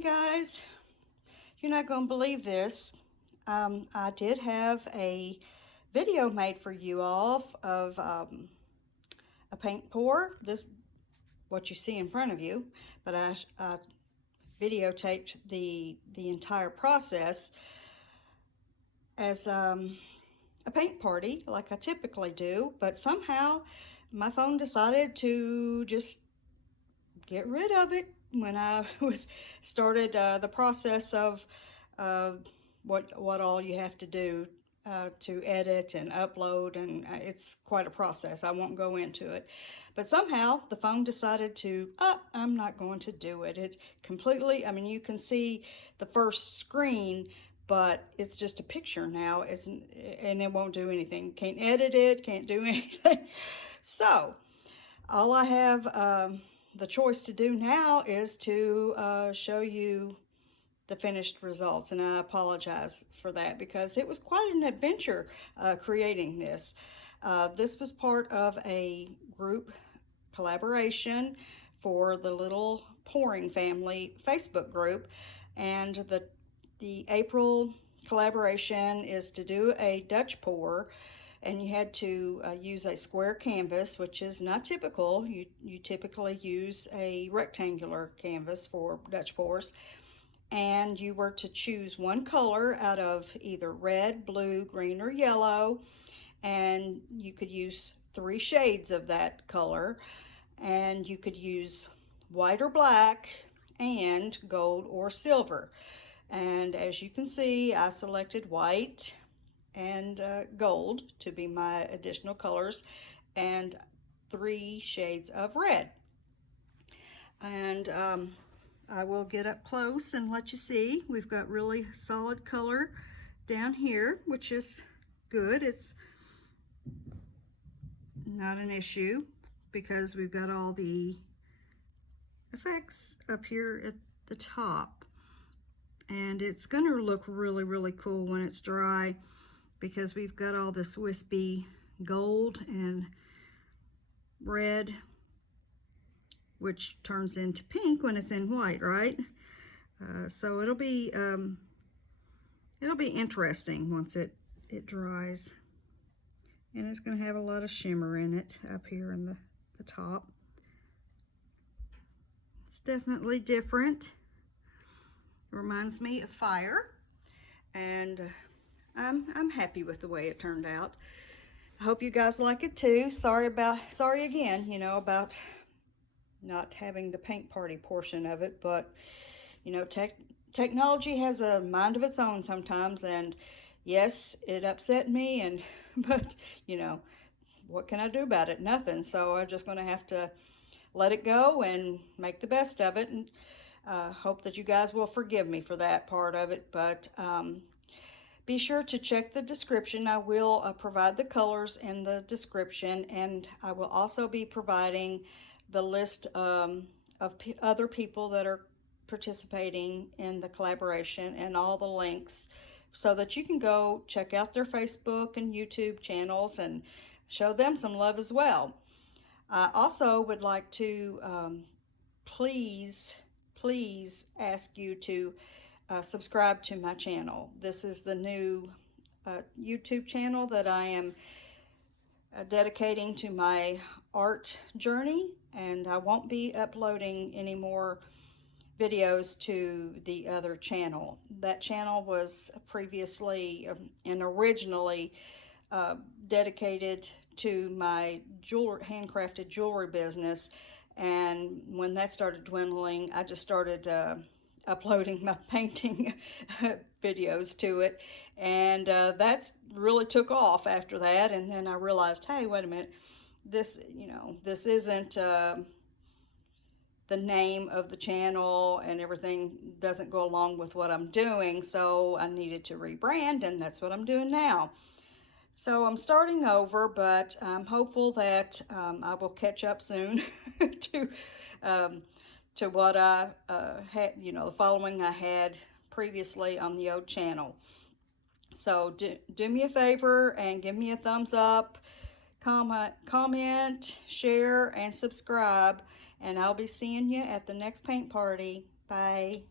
Hey guys, you're not going to believe this. I did have a video made for you all of a paint pour. This what you see in front of you, but I videotaped the entire process as a paint party like I typically do, but somehow my phone decided to just get rid of it when I started the process of what all you have to do to edit and upload, and it's quite a process. I won't go into it, but somehow the phone decided to, I'm not going to do it. It completely, I mean, you can see the first screen, but it's just a picture now, and it won't do anything. Can't edit it, can't do anything. So all I have the choice to do now is to show you the finished results, and I apologize for that because it was quite an adventure creating this. This was part of a group collaboration for the Little Pouring Family Facebook group, and the April collaboration is to do a Dutch pour, and you had to use a square canvas, which is not typical. You typically use a rectangular canvas for Dutch pours, and you were to choose one color out of either red, blue, green, or yellow, and you could use 3 shades of that color, and you could use white or black and gold or silver. And as you can see, I selected white and gold to be my additional colors, and 3 shades of red. And I will get up close and let you see. We've got really solid color down here, which is good. It's not an issue because we've got all the effects up here at the top. And it's going to look really, really cool when it's dry because we've got all this wispy gold and red, which turns into pink when it's in white, right? So it'll be interesting once it dries. And it's going to have a lot of shimmer in it up here in the top. It's definitely different. Reminds me of fire, and I'm happy with the way it turned out. I hope you guys like it too. Sorry again, about not having the paint party portion of it, but technology has a mind of its own sometimes, and yes, it upset me, but what can I do about it? Nothing. So I'm just going to have to let it go and make the best of it, and hope that you guys will forgive me for that part of it. But be sure to check the description. I will provide the colors in the description, and I will also be providing the list of other people that are participating in the collaboration and all the links, so that you can go check out their Facebook and YouTube channels and show them some love as well. I also would like to please ask you to subscribe to my channel. This is the new YouTube channel that I am dedicating to my art journey, and I won't be uploading any more videos to the other channel. That channel was previously and originally dedicated to my handcrafted jewelry business, and when that started dwindling, I just started uploading my painting videos to it, and that's really took off after that. And then I realized, hey, wait a minute, this isn't the name of the channel, and everything doesn't go along with what I'm doing, so I needed to rebrand, and that's what I'm doing now. So I'm starting over, but I'm hopeful that I will catch up soon to what I had, the following I had previously on the old channel. So do me a favor and give me a thumbs up, comment, share, and subscribe, and I'll be seeing you at the next paint party. Bye.